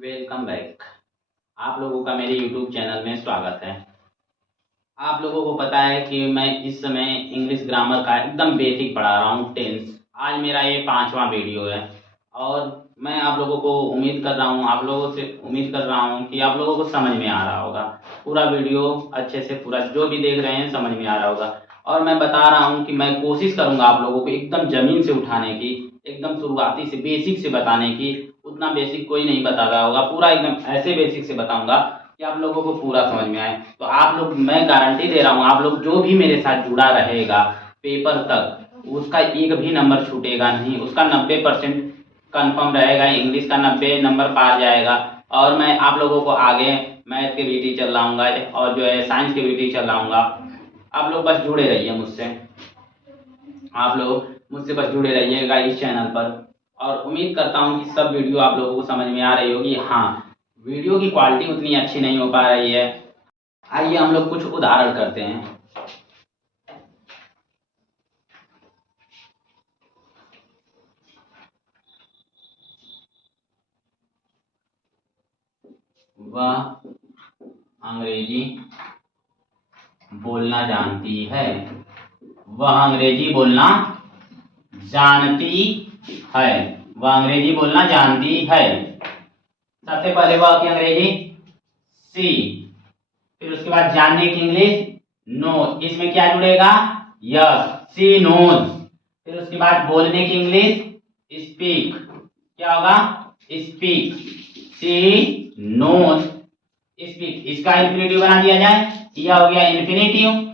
Welcome back. आप लोगों का मेरे यूट्यूब चैनल में स्वागत है। आप लोगों को पता है कि मैं इस समय इंग्लिश ग्रामर का एकदम बेसिक पढ़ा रहा हूँ, टेंस। आज मेरा ये 5वां वीडियो है और मैं आप लोगों को उम्मीद कर रहा हूँ, आप लोगों से उम्मीद कर रहा हूँ कि आप लोगों को समझ में आ रहा होगा। पूरा वीडियो अच्छे से, पूरा जो भी देख रहे हैं समझ में आ रहा होगा। और मैं बता रहा हूँ कि मैं कोशिश करूँगा आप लोगों को एकदम ज़मीन से उठाने की, एकदम शुरुआती से, बेसिक से बताने की। उतना बेसिक कोई नहीं बता रहा होगा, पूरा एकदम ऐसे बेसिक से बताऊंगा कि आप लोगों को पूरा समझ में आए। तो आप लोग, मैं गारंटी दे रहा हूँ, आप लोग जो भी मेरे साथ जुड़ा रहेगा पेपर तक, उसका एक भी नंबर छूटेगा नहीं, उसका 90% कन्फर्म रहेगा। इंग्लिश का 90 नंबर पार जाएगा। और मैं आप लोगों को आगे मैथ के भी टीचर लाऊंगा और जो है साइंस के भी टीचर लाऊंगा। आप लोग बस जुड़े रहिए मुझसे, आप लोग मुझसे बस जुड़े रहिएगा इस चैनल पर। और उम्मीद करता हूँ कि सब वीडियो आप लोगों को समझ में आ रही होगी। हाँ, वीडियो की क्वालिटी उतनी अच्छी नहीं हो पा रही है। आइए हम लोग कुछ उदाहरण करते हैं। वह अंग्रेजी बोलना जानती है। वह अंग्रेजी बोलना जानती है। वह अंग्रेजी बोलना जानती है। सबसे पहले वह की अंग्रेजी सी, फिर उसके बाद जानने की इंग्लिश नो, इसमें क्या जुड़ेगा? Yes, she knows. फिर उसके बाद बोलने की इंग्लिश स्पीक, क्या होगा? Speak, she knows speak. इसका इंफिनिटिव बना दिया जाए, यह हो गया infinitive,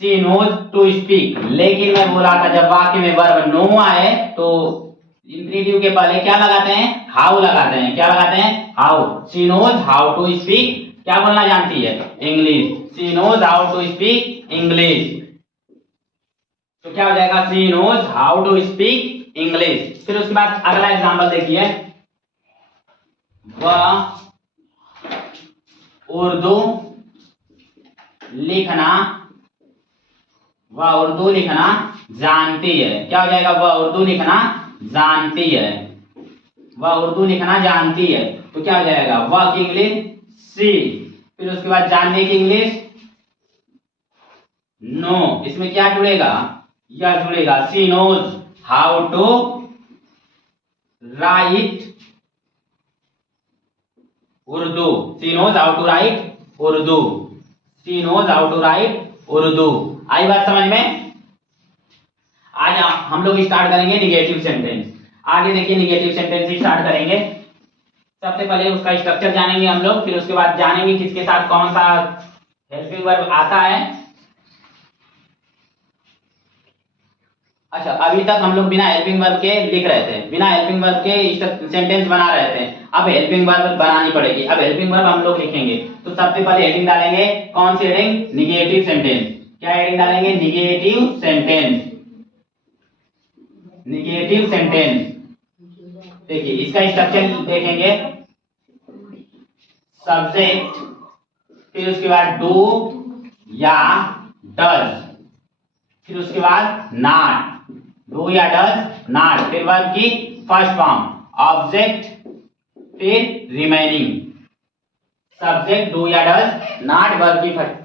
she knows to speak. लेकिन मैं बोला था जब वाक्य में वर्ब नो आए तो इंफिनिटिव के पहले क्या लगाते हैं? हाउ लगाते हैं। क्या लगाते हैं? How. She knows how to speak, क्या बोलना जानती है? English. She knows how to speak English. तो क्या हो जाएगा? She knows how to speak English. फिर उसके बाद अगला एग्जांपल देखिए, वह उर्दू लिखना, वह उर्दू लिखना जानती है। क्या हो जाएगा? वह उर्दू लिखना जानती है। वह उर्दू लिखना जानती है। तो क्या हो जाएगा? वह की इंग्लिश सी, फिर उसके बाद जानने की इंग्लिश नो। इसमें क्या जुड़ेगा? यह जुड़ेगा, she knows how to write Urdu. She knows how to write Urdu. She knows how to write Urdu. आई बात समझ में? आज हम लोग स्टार्ट करेंगे निगेटिव सेंटेंस। आगे देखिए, निगेटिव सेंटेंस स्टार्ट करेंगे। सबसे पहले उसका स्ट्रक्चर जानेंगे हम लोग, फिर उसके बाद जानेंगे किसके साथ कौन सा हेल्पिंग वर्ब आता है। अच्छा, अभी तक हम लोग बिना हेल्पिंग वर्ब के लिख रहे थे, बिना हेल्पिंग वर्ब के सेंटेंस बना रहे थे। अब हेल्पिंग वर्ब बनानी पड़ेगी। अब हेल्पिंग वर्ब हम लोग लिखेंगे तो सबसे पहले हेडिंग डालेंगे, कौन सी हेडिंग? Negative sentence. क्या हेडिंग डालेंगे? Negative sentence. Negative sentence. देखिए इसका स्ट्रक्चर देखेंगे, सब्जेक्ट, फिर उसके बाद डू या डज, फिर उसके बाद नॉट, डू या डज नॉट, फिर वर्ब की फर्स्ट फॉर्म ऑब्जेक्ट, फिर रिमेनिंग। सब्जेक्ट डू या डज नॉट, वर्ब की फर्स्ट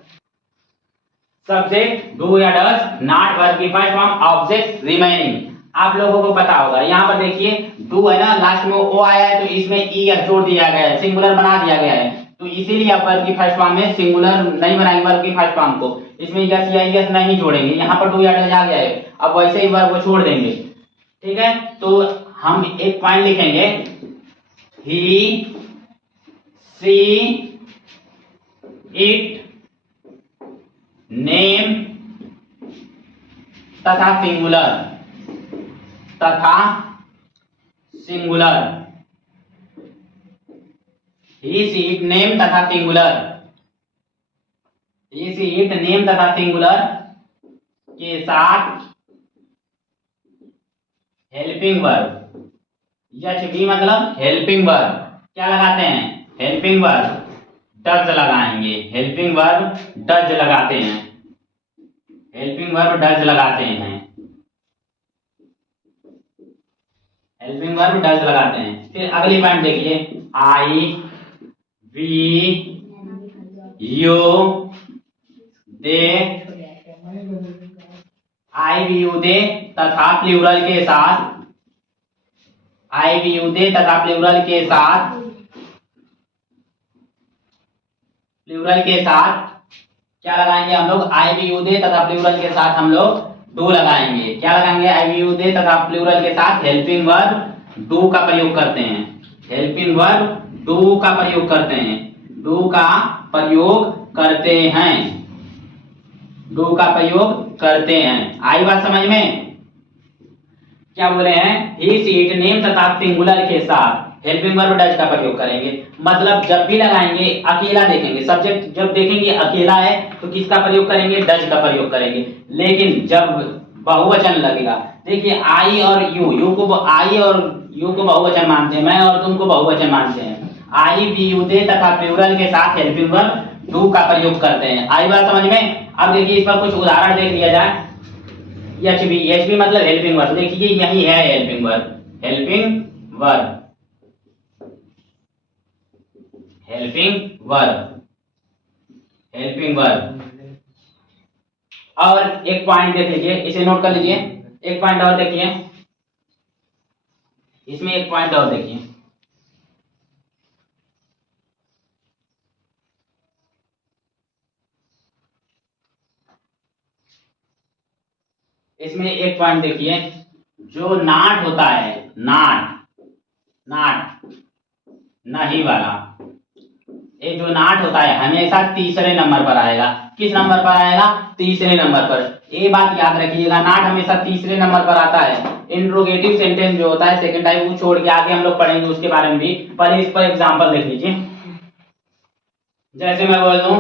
सब्जेक्ट डू या डज नॉट, वर्ब की फर्स्ट फॉर्म ऑब्जेक्ट रिमेनिंग। आप लोगों को पता होगा, यहाँ पर देखिए डू है ना, लास्ट में ओ आया है तो इसमें ई जोड़ दिया गया है, सिंगुलर बना दिया गया है। तो इसीलिए आप वर्ब की फर्स्ट फॉर्म में सिंगुलर नहीं बनाएंगे, वर्ब की फर्स्ट फॉर्म को इसमें यस या यस नहीं जोड़ेंगे। यहाँ पर डू या डज आ गया है, अब वैसे ही वर्ब को छोड़ देंगे। ठीक है, तो हम एक पॉइंट लिखेंगे, ही सी इट नेम तथा सिंगुलर, तथा singular, he she it name तथा singular, he she it name तथा सिंगुलर के साथ हेल्पिंग वर्ब, एच बी मतलब हेल्पिंग वर्ब, क्या लगाते हैं? हेल्पिंग वर्ब डज लगाएंगे। हेल्पिंग वर्ब डज लगाते हैं। हेल्पिंग वर्ब डज लगाते हैं। हेल्पिंग वर्ब डज लगाते हैं। फिर अगली पॉइंट देखिए, I we you they, I we you they तथा प्लूरल के साथ, आई वी यू दे तथा प्लूरल के साथ, प्लूरल के साथ क्या लगाएंगे हम लोग, आई वी यू दे तथा प्लूरल के साथ हम लोग डू लगाएंगे। क्या लगाएंगे, आई वी यू दे तथा प्लूरल के साथ हेल्पिंग वर्ब डू का प्रयोग करते हैं। हेल्पिंग वर्ब डू का प्रयोग करते हैं, डू का प्रयोग करते हैं, डू का प्रयोग करते हैं। आई बात समझ में? क्या बोले हैं, ही सीट नेम तथा सिंगुलर के साथ हेल्पिंग वर्ब डज का प्रयोग करेंगे। मतलब जब भी लगाएंगे अकेला देखेंगे, सब्जेक्ट जब देखेंगे अकेला है तो किसका प्रयोग करेंगे, डज का प्रयोग करेंगे। लेकिन जब बहुवचन लगेगा, देखिए आई और यू को, आई और यू को बहुवचन मानते हैं, मैं और तुम को बहुवचन मानते हैं। आई वी यू दे तथा प्लूरल के साथ हेल्पिंग वर्ब डू का प्रयोग करते हैं। आई बात समझ में? अब देखिए इस पर कुछ उदाहरण देख लिया जाए। एच बी मतलब हेल्पिंग वर्ब, देखिए यही है helping verb, helping verb, helping verb, helping verb. और एक पॉइंट देख लीजिए, इसे नोट कर लीजिए, एक पॉइंट और देखिए, इसमें एक पॉइंट और देखिए, इसमें एक पॉइंट देखिए, जो नाट होता है, नाट, नाट नहीं वाला, ये जो नाट होता है हमेशा तीसरे नंबर पर आएगा। किस नंबर पर आएगा, तीसरे नंबर पर। ये बात याद रखिएगा, नाट हमेशा तीसरे नंबर पर आता है। इंट्रोगेटिव सेंटेंस जो होता है सेकंड टाइप, वो छोड़ के आगे हम लोग पढ़ेंगे उसके बारे में भी, पर इस पर एग्जांपल देख लीजिए। जैसे मैं बोल दूं,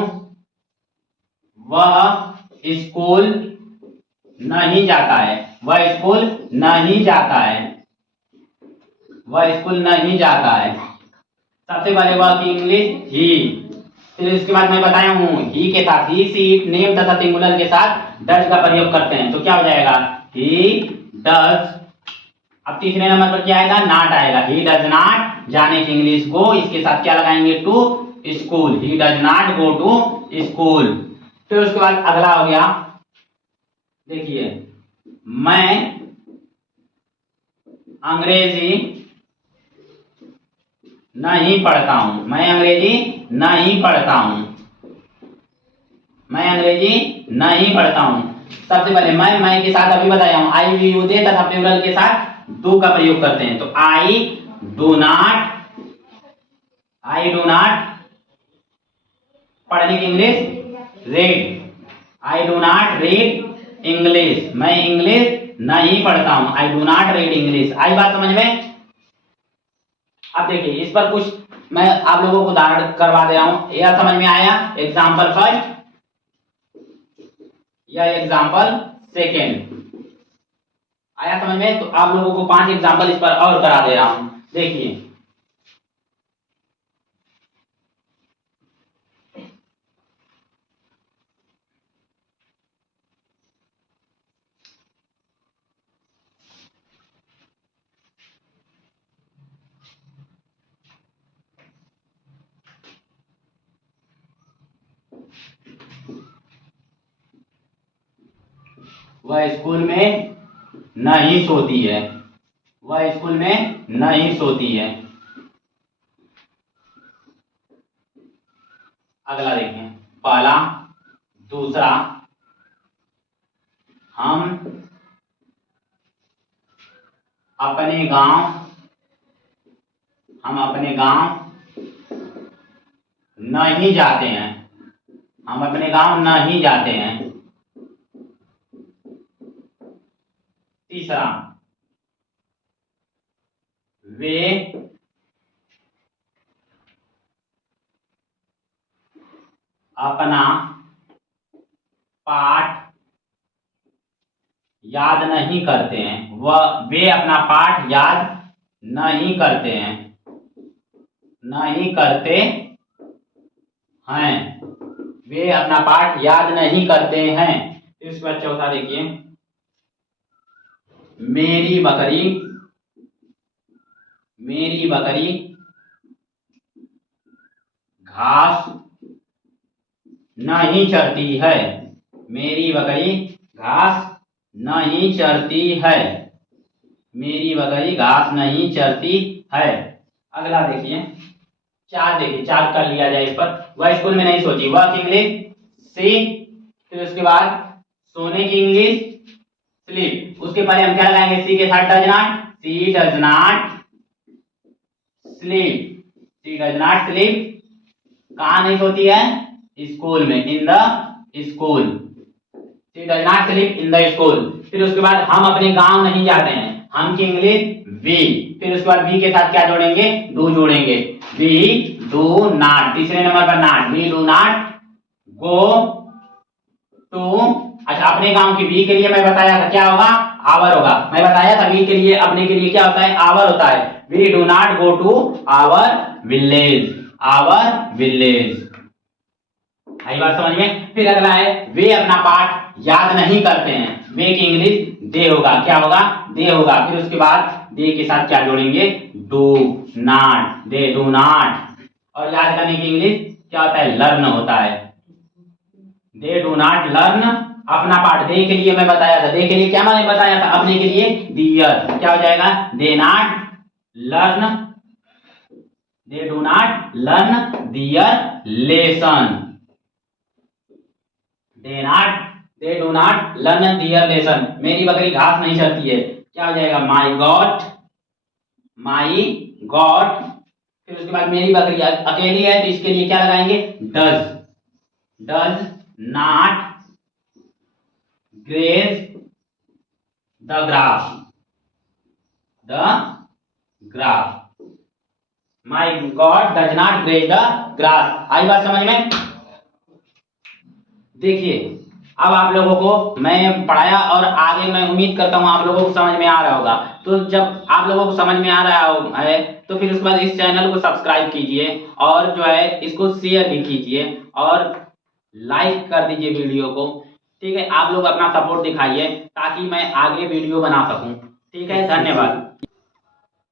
वह स्कूल नहीं जाता है, वह स्कूल नहीं जाता है, वह स्कूल नहीं जाता है। सबसे पहले वर्ब की इंग्लिश ही, फिर उसके बाद मैं बताया हूं ही के साथ, ही सीट नेम तथा सिंगुलर के साथ डज का प्रयोग करते हैं। तो क्या हो जाएगा, ही डज। अब तीसरे नंबर पर क्या आएगा, नॉट आएगा, ही डज नॉट जाने की इंग्लिश गो, इसके साथ क्या लगाएंगे, to school, he does not go to school. फिर उसके बाद अगला हो गया, देखिए, मैं अंग्रेजी नहीं पढ़ता हूं, मैं अंग्रेजी नहीं पढ़ता हूं, मैं अंग्रेजी नहीं पढ़ता हूं। सबसे पहले मैं के साथ अभी बताया हूं, आई वी यू दे तथा प्लूरल के साथ डू का प्रयोग करते हैं। तो I do not, I do not पढ़ने की English read, I do not read English, मैं इंग्लिश नहीं पढ़ता हूं, I do not read English. आई बात समझ में? अब देखिए इस पर कुछ मैं आप लोगों को उदाहरण करवा दे रहा हूं, यह समझ में आया, एग्जाम्पल फर्स्ट या एग्जाम्पल सेकेंड आया समझ में? तो आप लोगों को 5 एग्जाम्पल इस पर और करा दे रहा हूं। देखिए, वह स्कूल में नहीं सोती है, वह स्कूल में नहीं सोती है। अगला देखें, पहला, दूसरा, हम अपने गांव, हम अपने गांव नहीं जाते हैं, हम अपने गांव नहीं जाते हैं। तीसरा, वे अपना पाठ याद नहीं करते हैं, वे अपना पाठ याद नहीं करते हैं, नहीं करते हैं, वे अपना पाठ याद नहीं करते हैं। इस पर चौथा देखिए, मेरी बकरी मेरी बकरी घास नहीं चरती है। मेरी बकरी घास नहीं चरती है। मेरी बकरी घास नहीं चरती है। अगला देखिए, चार देखिए, चार कर लिया जाए इस पर। वह स्कूल में नहीं सोती। वह इंग्लिश सी, फिर उसके बाद सोने की इंग्लिश स्लीप। उसके पहले हम क्या लगाएंगे? सी के साथ does not. She does not sleep. She does not sleep. कहाँ नहीं सोती है? स्कूल में, in the school. She does not sleep in the school. फिर उसके बाद हम अपने गांव नहीं जाते हैं। हम की इंग्लिश वी। फिर उसके बाद वी के साथ क्या जोड़ेंगे? डू जोड़ेंगे। We do not. तीसरे नंबर पर not. We do not go to. अच्छा, अपने गांव की वी के लिए मैं बताया था क्या होगा? आवर होगा। मैं बताया था वी के लिए, अपने के लिए क्या होता है? आवर होता है। We do not go to our village. Our village. आई बात समझ में? फिर अगला है, वे अपना पाठ याद नहीं करते हैं। वे की इंग्लिश दे होगा। क्या होगा? दे होगा। फिर उसके बाद दे के साथ क्या जोड़ेंगे? Do not. They do not. और याद करने की इंग्लिश क्या होता है? लर्न होता है। दे डू नॉट लर्न। अपना पाठ, दे के लिए मैं बताया था। दे के लिए क्या मैंने बताया था? अपने के लिए दियर। क्या हो जाएगा? They not learn. They do not learn their lesson. They do not learn their lesson. मेरी बकरी घास नहीं चरती है। क्या हो जाएगा? My goat. My goat. फिर उसके बाद मेरी बकरी अकेली है तो इसके लिए क्या लगाएंगे? Does. Does not graze the grass. The grass. My God does not graze the grass. आई बात समझ में? देखिए, अब आप लोगों को मैं पढ़ाया और आगे मैं उम्मीद करता हूँ आप लोगों को समझ में आ रहा होगा। तो जब आप लोगों को समझ में आ रहा है तो फिर उसके बाद इस चैनल को सब्सक्राइब कीजिए और जो है इसको शेयर भी कीजिए और लाइक कर दीजिए वीडियो को। ठीक है, आप लोग अपना सपोर्ट दिखाइए ताकि मैं आगे वीडियो बना सकूं। ठीक है, धन्यवाद।